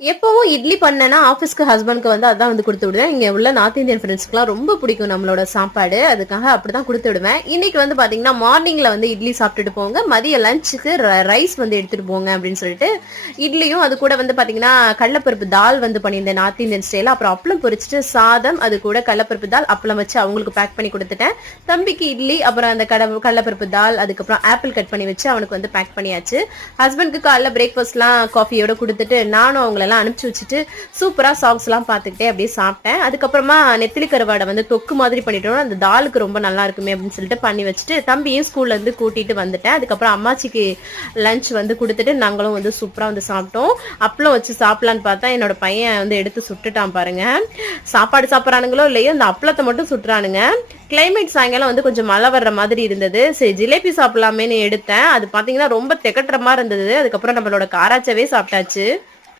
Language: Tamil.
எப்பவும் இட்லி பண்ணேன்னா ஆஃபீஸ்க்கு ஹஸ்பண்ட்க்கு வந்து அதான் வந்து குடுத்து விடுவேன். இங்க உள்ள நார்த் இந்தியன் ஃப்ரெண்ட்ஸ்க்குலாம் ரொம்ப பிடிக்கும் நம்மளோட சாப்பாடு. அதுக்காக அப்படிதான் குடுத்து விடுவேன். இன்னைக்கு வந்து பாத்தீங்கன்னா, மார்னிங்ல வந்து இட்லி சாப்பிட்டுட்டு போங்க. மதிய லஞ்சுக்கு ரைஸ் வந்து எடுத்துட்டு போங்க அப்படின்னு சொல்லிட்டு, இட்லியும் அது கூட வந்து பாத்தீங்கன்னா, கடலைப்பருப்பு தால் வந்து பண்ணியிருந்தேன் நார்த் இந்தியன் ஸ்டைல்ல. அப்புறம் அப்பளம் பொரிச்சுட்டு சாதம், அது கூட கடலைப்பருப்பு தால், அப்பளம் வச்சு அவங்களுக்கு பேக் பண்ணி குடுத்துட்டேன். தம்பிக்கு இட்லி, அப்புறம் அந்த கடலைப்பருப்பு தால், அதுக்கப்புறம் ஆப்பிள் கட் பண்ணி வச்சு அவனுக்கு வந்து பேக் பண்ணியாச்சு. ஹஸ்பண்ட்க்கு காலைல பிரேக்ஃபாஸ்ட்லாம் காஃபியோட குடுத்துட்டு, நானும் அவங்கள எல்லாம் அனுப்பிச்சு வச்சுட்டு சூப்பரா சாங்ஸ் எல்லாம் பார்த்துக்கிட்டே அப்படியே சாப்பிட்டேன். அதுக்கப்புறமா நெத்திலி கருவாடை வந்து தொக்கு மாதிரி பண்ணிட்டோம். அந்த தாலுக்கு ரொம்ப நல்லா இருக்குமே அப்படின்னு சொல்லிட்டு பண்ணி வச்சுட்டு தம்பியும் ஸ்கூல்ல இருந்து கூட்டிட்டு வந்துட்டேன். அதுக்கப்புறம் அம்மாச்சிக்கு லஞ்ச் வந்து கொடுத்துட்டு நாங்களும் வந்து சூப்பரா வந்து சாப்பிட்டோம். அப்பளம் வச்சு சாப்பிடலான்னு பார்த்தா என்னோட பையன் வந்து எடுத்து சுட்டுட்டான் பாருங்க. சாப்பாடு சாப்பிட்றானுங்களோ இல்லையோ இந்த அப்பளத்தை மட்டும் சுட்டுறானுங்க. கிளைமேட் சாயங்காலம் வந்து கொஞ்சம் மழை வர்ற மாதிரி இருந்தது. சரி ஜிலேபி சாப்பிடலாமேன்னு எடுத்தேன். அது பாத்தீங்கன்னா ரொம்ப திகட்டுற மாதிரி இருந்தது. அதுக்கப்புறம் நம்மளோட காராச்சவே சாப்பிட்டாச்சு.